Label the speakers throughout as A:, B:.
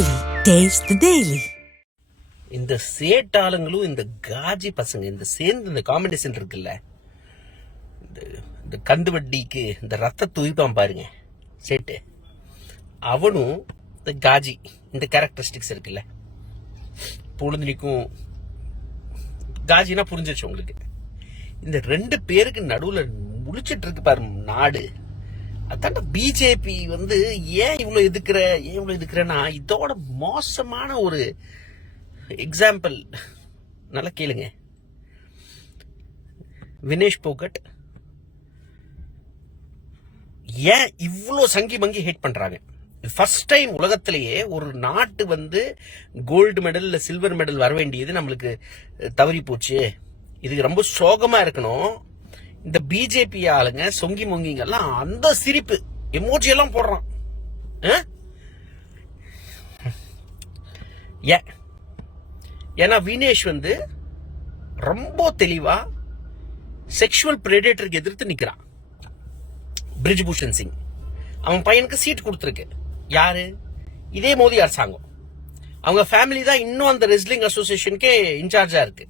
A: Taste the daily
B: இந்த சேட்டாளுங்களும் இந்த காஜி பசங்க இந்த சேர்ந்து இந்த காம்பினேஷன் இருக்குல்ல இந்த இந்த கந்து வட்டிக்கு இந்த ரத்த துய்ப்பான் பாருங்க சேட்டு. அவனும் இந்த காஜி இந்த கேரக்டரிஸ்டிக்ஸ் இருக்குல்ல பொழுதுனிக்கும் காஜினா புரிஞ்சிச்சு உங்களுக்கு. இந்த ரெண்டு பேருக்கு நடுவில் முழிச்சிட்டு இருக்கு பாரு நாடு. அதாண்ட பிஜேபி வந்து ஏன் இவ்வளோ எதுக்குற ஏன் இவ்வளோ எதுக்குறேன்னா இதோட மோசமான ஒரு எக்ஸாம்பிள் நல்லா கேளுங்க. வினேஷ் போகட். ஏன் இவ்வளோ சங்கி மங்கி ஹேட் பண்ணுறாங்க ஃபர்ஸ்ட் டைம் உலகத்திலேயே ஒரு நாட்டு வந்து கோல்டு மெடல் இல்லை சில்வர் மெடல் வர வேண்டியது நம்மளுக்கு தவறி போச்சு. இதுக்கு ரொம்ப சோகமாக இருக்கணும். இந்த பிஜேபி ஆளுங்க சொங்கி மொங்கிங்க எல்லாம் அந்த சிரிப்பு எமோஜி எல்லாம் போடுறான். ஏன்னா வினேஷ் வந்து ரொம்ப தெளிவா செக்ஷுவல் பிரெடேட்டருக்கு எதிர்த்து நிக்கிறான். பிரிஜ்பூஷன் சிங். அவன் பையனுக்கு சீட் கொடுத்துருக்கு. யாரு? இதே மோதி அரசாங்கம். அவங்க ஃபேமிலி தான் இன்னும் அந்த ரெஸ்லிங் அசோசியேஷனுக்கே இன்சார்ஜா இருக்கு.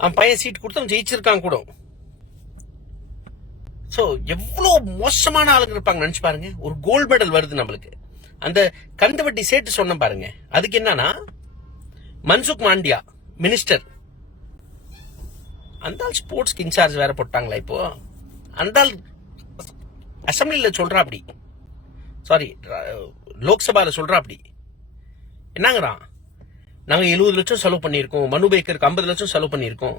B: அவன் பையன் சீட் கொடுத்து அவன் ஜெயிச்சிருக்கான் கூட. சோ எவ்வளவு மோசமான ஆளுங்க இருப்பாங்க நினைச்சு பாருங்க. ஒரு கோல்டு மெடல் வருது நம்மளுக்கு. அந்த கந்துவட்டி சேட்டு சொன்ன பாருங்க. அதுக்கு என்னன்னா மன்சுக் மாண்டியா மினிஸ்டர் அந்த ஆள் ஸ்போர்ட்ஸ்க்கு இன்சார்ஜ் வேற போட்டாங்களா இப்போ? அந்த ஆள் அசம்பிளில சொல்றா அப்படி. சாரி லோக்சபால சொல்றா அப்படி. என்னங்கிறான்? நாங்க எழுபது லட்சம் செலவு பண்ணியிருக்கோம் மனு பேக்கருக்கு ஐம்பது லட்சம் செலவு பண்ணியிருக்கோம்.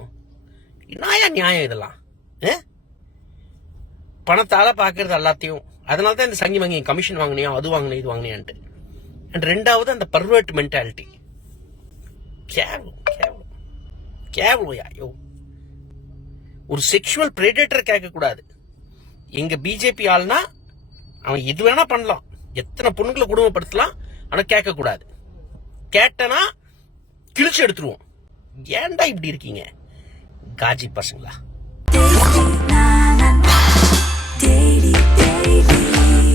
B: நாயா நியாயம் இதெல்லாம்? ஆ? பணத்தால பாக்குறது எல்லாத்தையும். அதனால தான் இந்த சங்கி வங்கி கமிஷன் வாங்கினியா அது வாங்கினேன் இது வாங்கினியான்ட்டு. அண்ட் ரெண்டாவது அந்த பர்வர்ட் மென்டாலிட்டி கேவலம் கேவலம். கேவலம் ஐயோ ஒரு செக்ஷுவல் பிரெடேட்டர் கேட்க கூடாது எங்க பிஜேபி ஆள்னா அவன் எது வேணா பண்ணலாம். எத்தனை பொண்ணுங்களை குடும்பப்படுத்தலாம் ஆனா கேட்க கூடாது கேட்டனா கிழிச்சு எடுத்துருவோம் ஏன்டா இப்படி இருக்கீங்க காஜி பசங்களா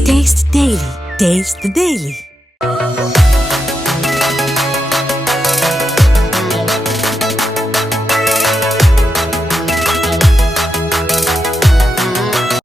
A: Taste the Daily. Taste the Daily.